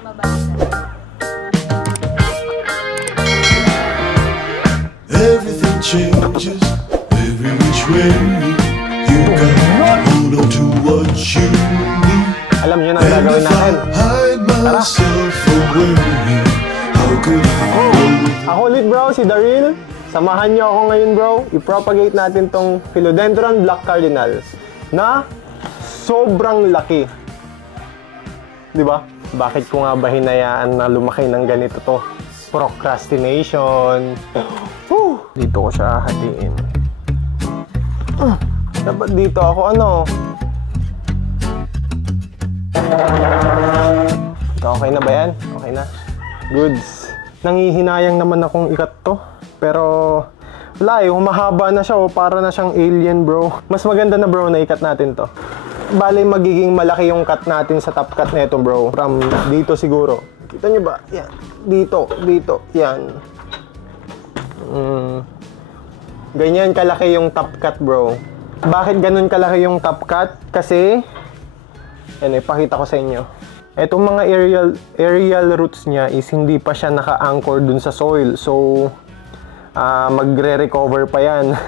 Everything changes every which way. You gotta hold on to what you need. Alam niyo na ang gagawin natin. Hide myself away. How could I know? Ako ulit bro, si Daryl. Samahan niyo ako ngayon bro. I-propagate natin tong Philodendron Black Cardinals na sobrang laki. Diba? Bakit ko nga ba hinayaan na lumaki ng ganito to? Procrastination. Dito ko siya hatiin. Dapat dito ako Okay na ba yan? Okay na. Goods. Nangihinayang naman akong ikat to. Pero wala humahaba na siya para na siyang alien bro. Mas maganda na bro na ikat natin to. Bale magiging malaki yung cut natin sa top cut nito bro. From dito siguro. Kita nyo ba? Yan. Dito. Yan. Ganyan kalaki yung top cut bro. Bakit ganun kalaki yung top cut? Kasi yan, ipakita ko sa inyo. Etong mga aerial roots niya is hindi pa siya naka-anchor dun sa soil. So magre-recover pa yan.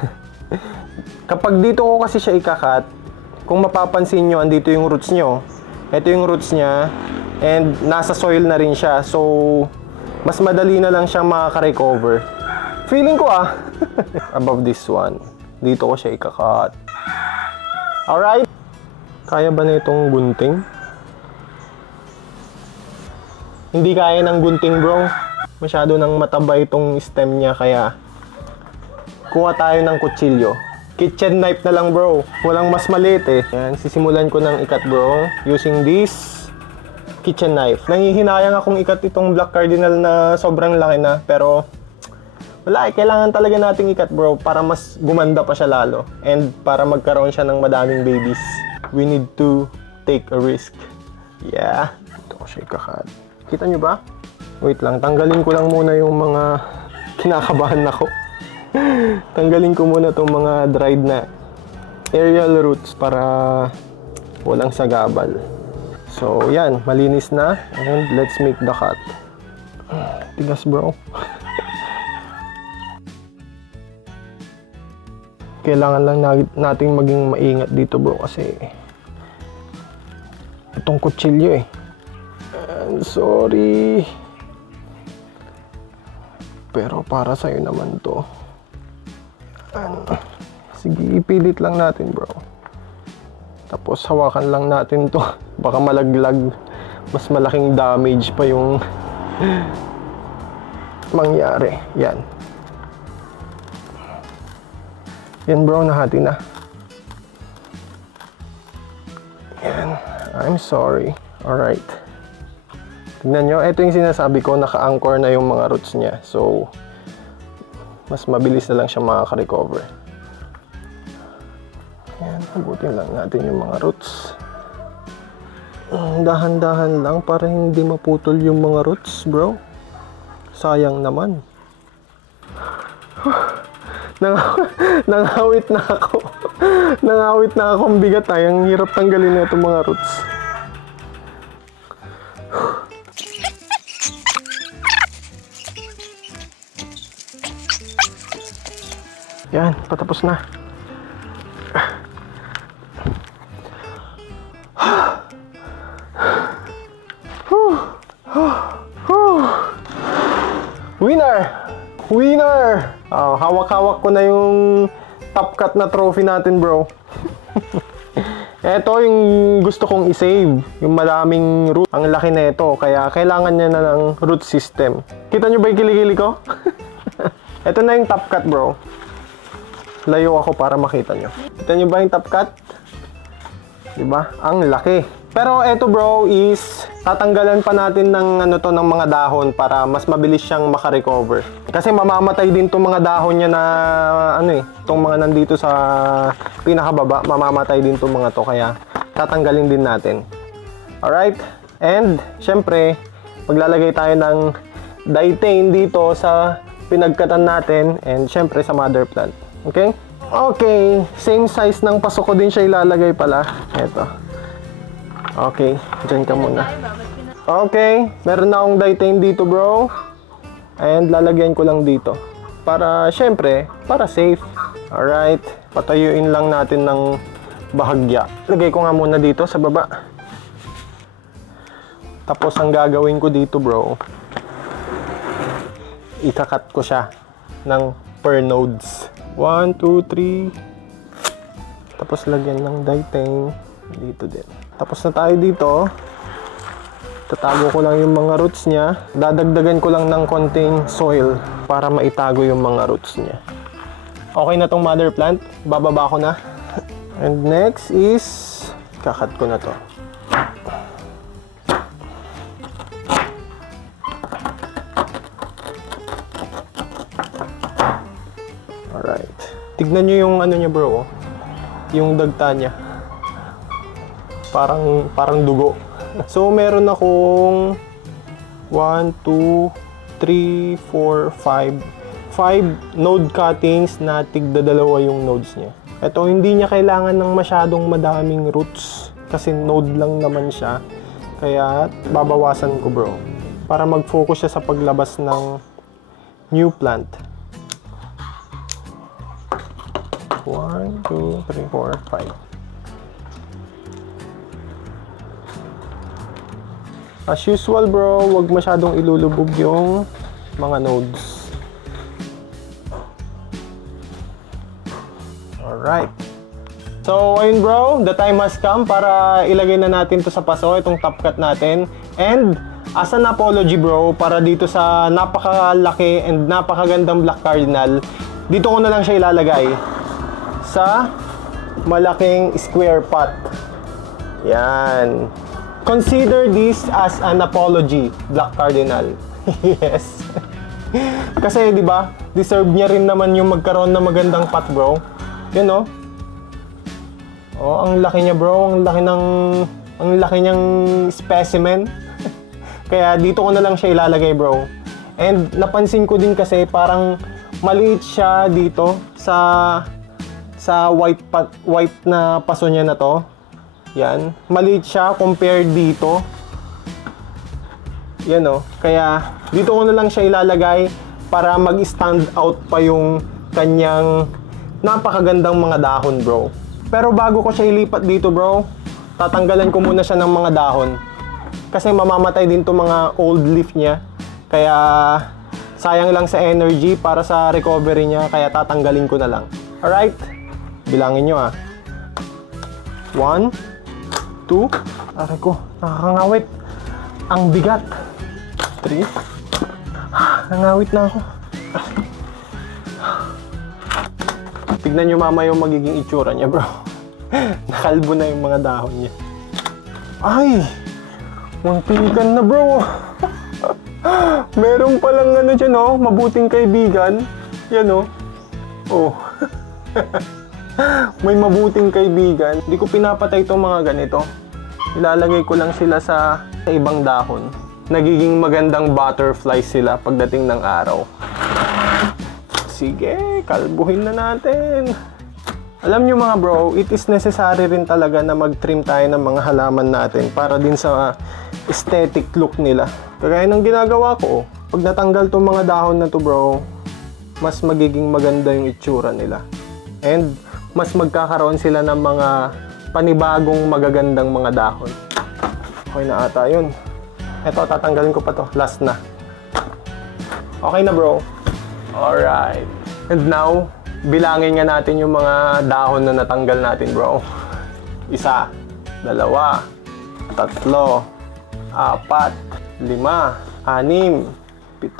Kapag dito ko kasi siya ikakat, kung mapapansin nyo, andito yung roots nyo. Ito yung roots niya. And nasa soil na rin siya. So mas madali na lang siya makaka-recover. Feeling ko above this one. Dito ko siya ikakat. Alright. Kaya ba na itong gunting? Hindi kaya ng gunting bro. Masyado nang mataba itong stem niya kaya kuha tayo ng kutsilyo. Kitchen knife na lang bro. Walang mas maliit Yan, sisimulan ko ng ikat bro. Using this kitchen knife. Nangihinayang akong ikat itong Black Cardinal na sobrang laki na. Pero wala kailangan talaga nating ikat bro para mas gumanda pa siya lalo. And para magkaroon siya ng madaming babies. We need to take a risk. Yeah. Ito ko siya ikakat. Kita nyo ba? Wait lang, tanggalin ko lang muna yung mga kinakabahan ako. Tanggalin ko muna itong mga dried na aerial roots para walang sagabal. So yan, malinis na. And let's make the cut. Tigas bro. Kailangan lang nating maging maingat dito bro kasi itong kutsilyo I'm sorry. Pero para sa'yo naman to. Sige, ipilit lang natin bro. Tapos hawakan lang natin to. Baka malaglag. Mas malaking damage pa yung mangyari. Yan. Yan bro, nahati na. Yan. I'm sorry. Alright. Tignan nyo, ito yung sinasabi ko, naka-anchor na yung mga roots niya. So, mas mabilis na lang siya makaka-recover. Yan, abutin lang natin yung mga roots. Dahan-dahan lang para hindi maputol yung mga roots, bro. Sayang naman. Nangawit na ako. Nangawit na ako ang bigat ang hirap tanggalin na itong mga roots. Yan, patapos na. Winner! Winner! Oh, hawak-hawak ko na yung top cut na trophy natin, bro. Ito yung gusto kong i-save. Yung maraming root. Ang laki na ito. Kaya kailangan niya na ng root system. Kita nyo ba yung kilikili ko? Ito na yung top cut, bro. Layo ako para makita nyo. Kita nyo ba yung top cut? Diba? Ang laki. Pero eto bro is tatanggalan pa natin ng ng mga dahon para mas mabilis siyang makarecover. Kasi mamamatay din tong mga dahon niya na tong mga nandito sa pinakababa, mamamatay din tong mga to kaya tatanggalin din natin. Alright? And syempre, maglalagay tayo ng dietane dito sa pinagkatan natin and syempre sa mother plant. Okay? Okay, same size ng pasok ko din siya ilalagay pala. Eto. Okay, dyan ka muna. Okay, meron na akong Ditane dito bro. And lalagyan ko lang dito. Para, syempre, para safe. Alright, patayuin lang natin ng bahagya. Lagay ko nga muna dito sa baba. Tapos ang gagawin ko dito bro, ikakat ko siya ng per nodes. 1, 2, 3. Tapos lagyan ng Ditane dito din. Tapos na tayo dito. Tatago ko lang yung mga roots niya. Dadagdagan ko lang ng konting soil para maitago yung mga roots niya. Okay na tong mother plant. Bababa ko na. And next is, kakat ko na to. Alright. Tignan nyo yung ano niya bro. Yung dagta niya. Parang dugo. So, meron akong 1, 2, 3, 4, 5 node cuttings na tigda-dalawa yung nodes niya. Ito, hindi niya kailangan ng masyadong madaming roots kasi node lang naman siya. Kaya, babawasan ko bro. Para mag-focus siya sa paglabas ng new plant. 1, 2, 3, 4, 5. As usual bro, wag masyadong ilulubog yung mga nodes. Alright. So ayun bro, the time has come para ilagay na natin to sa paso, itong top cut natin. And as an apology bro, para dito sa napakalaki and napakagandang black cardinal, dito ko na lang siya ilalagay sa malaking square pot. Yan. Consider this as an apology, Black Cardinal. Yes. Kasi 'di ba, deserve niya rin naman yung magkaroon ng magandang pot, bro. Yun no? Oh, ang laki niya, bro. Ang laki niyang specimen. Kaya dito ko na lang siya ilalagay, bro. And napansin ko din kasi parang maliit siya dito sa white na paso niya na to. Yan, maliit siya compared dito. Yan o, kaya dito ko na lang siya ilalagay para mag-stand out pa yung kanyang napakagandang mga dahon bro. Pero bago ko siya ilipat dito bro, tatanggalan ko muna siya ng mga dahon. Kasi mamamatay din to mga old leaf niya. Kaya sayang lang sa energy para sa recovery niya, kaya tatanggalin ko na lang. Alright, bilangin nyo 1, 2, aray ko, nakakangawit. Ang bigat. 3. Nangawit na ako. Tignan nyo mama yung magiging itsura niya bro. Nakalbo na yung mga dahon niya. Ay! Muntikan na bro. Meron palang ano dyan oh, mabuting kaibigan. Yan oh. Oh. May mabuting kaibigan. Hindi ko pinapatay itong mga ganito. Ilalagay ko lang sila sa ibang dahon. Nagiging magandang butterfly sila pagdating ng araw. Sige, kalbuhin na natin. Alam nyo mga bro, it is necessary rin talaga na mag-trim tayo ng mga halaman natin para din sa aesthetic look nila. Kagaya ng ginagawa ko, pag natanggal itong mga dahon na to bro, mas magiging maganda yung itsura nila. And mas magkakaroon sila ng mga panibagong magagandang mga dahon. Okay na ata yun. Eto, tatanggalin ko pa to. Last na. Okay na bro. Alright. And now, bilangin nga natin yung mga dahon na natanggal natin bro. 1, 2, 3, 4, 5, 6, 7, 8, 9, 10.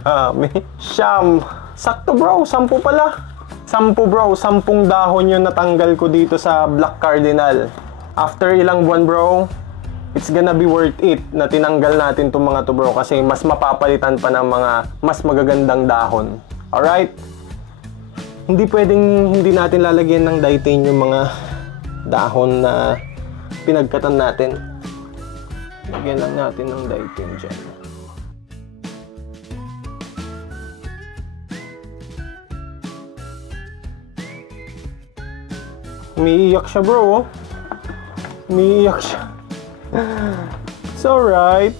Dami. 9. Sakto bro, 10 pala. 10 bro, 10 dahon yung natanggal ko dito sa Black Cardinal. After ilang buwan bro, it's gonna be worth it na tinanggal natin itong mga to bro kasi mas mapapalitan pa ng mga mas magagandang dahon. Alright? Hindi pwedeng hindi natin lalagyan ng Ditane yung mga dahon na pinagkatan natin. Lagyan lang natin ng Ditane dyan. Umiiyak siya bro. Umiiyak siya. It's alright.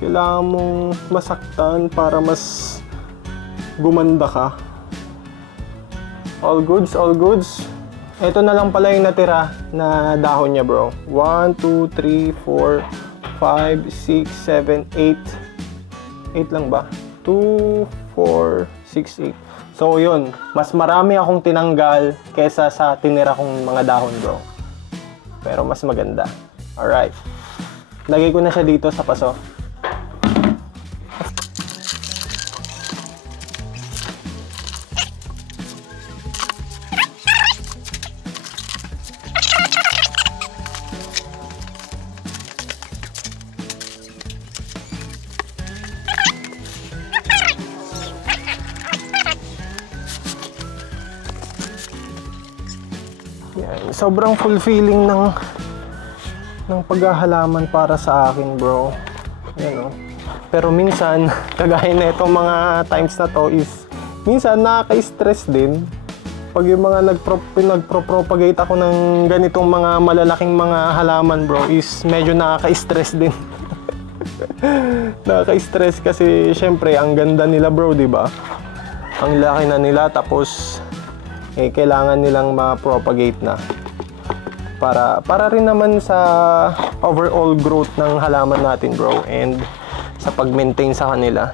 Kailangan mong masaktan para mas gumanda ka. All goods, all goods. Ito na lang pala yung natira na dahon niya, bro. 1, 2, 3, 4, 5, 6, 7, 8. 8 lang ba? 2, 4, 6, 8. So yun, mas marami akong tinanggal kesa sa tinira kong mga dahon, bro. Pero mas maganda. Alright. Lagay ko na siya dito sa paso. Yan. Sobrang fulfilling ng paghahalaman para sa akin, bro. Yan, oh. Pero minsan, kagaya na itong mga times na to is, minsan nakaka-stress din. Pag yung mga nagpro-propagate ako ng ganitong mga malalaking mga halaman, bro, is medyo nakaka-stress din. Nakaka-stress kasi syempre ang ganda nila, bro, di ba? Ang laki na nila, tapos kailangan nilang ma-propagate na para rin naman sa overall growth ng halaman natin, bro, and sa pag-maintain sa kanila.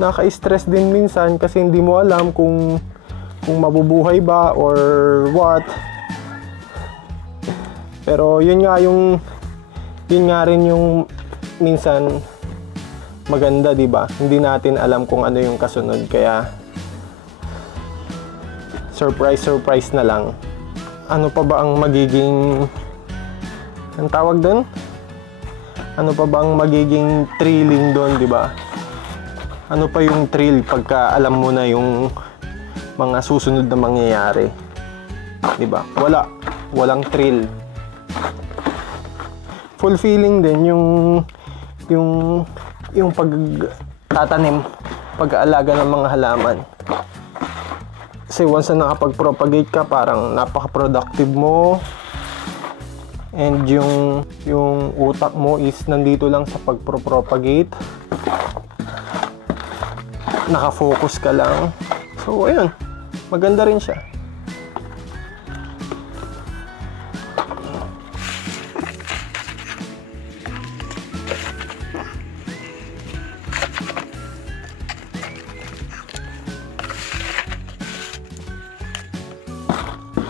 Nakaka-stress din minsan kasi hindi mo alam kung mabubuhay ba or what. Pero yun nga rin yung minsan maganda, di ba? Hindi natin alam kung ano yung kasunod, kaya surprise na lang. Ano pa ba ang magiging, ang tawag doon? Ano pa ba ang magiging thrilling doon, di ba? Ano pa yung thrill pagka alam mo na yung mga susunod na mangyayari? Di ba? Walang thrill. Fulfilling din yung pagtatanim, pag-aalaga ng mga halaman. Kasi once na nakapag-propagate ka, parang napaka-productive mo. And yung utak mo is nandito lang sa pag-propagate. Nakafocus ka lang. So, ayun. Maganda rin siya.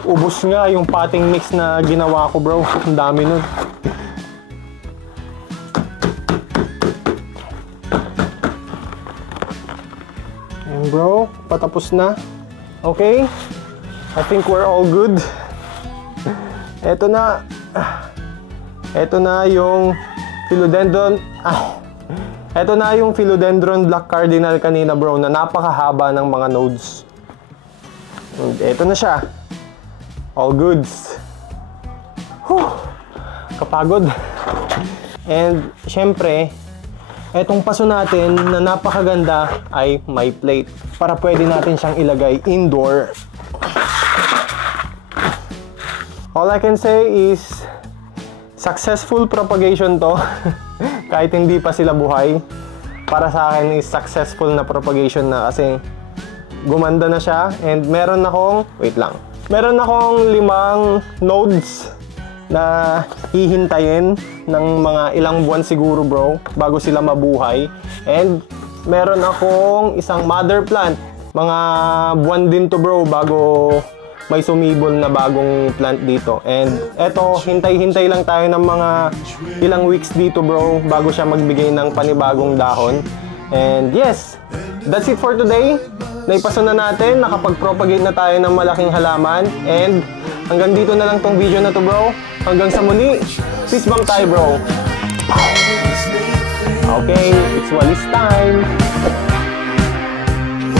Ubus nga yung potting mix na ginawa ko, bro. Ang dami nun. Ayan, bro. Patapos na. Okay. I think we're all good. Ito na. Ito na yung philodendron. Ito na yung philodendron black cardinal kanina, bro, na napakahaba ng mga nodes. And ito na siya. All goods. Whew, kapagod. And syempre, etong paso natin na napakaganda ay may plate para pwede natin siyang ilagay indoor. All I can say is successful propagation to. Kahit hindi pa sila buhay, para sa akin is successful na propagation na kasi gumanda na siya. And meron akong, meron akong 5 nodes na hihintayin ng mga ilang buwan siguro, bro, bago sila mabuhay. And meron akong isang mother plant. Mga buwan din to, bro, bago may sumibol na bagong plant dito. And eto, hintay-hintay lang tayo ng mga ilang weeks dito, bro, bago siya magbigay ng panibagong dahon. And yes, that's it for today. Naipaso na natin, nakapag-propagate na tayo ng malaking halaman. And hanggang dito na lang tong video na to, bro. Hanggang sa muli, peace bang tayo, bro. Okay, it's Walis time.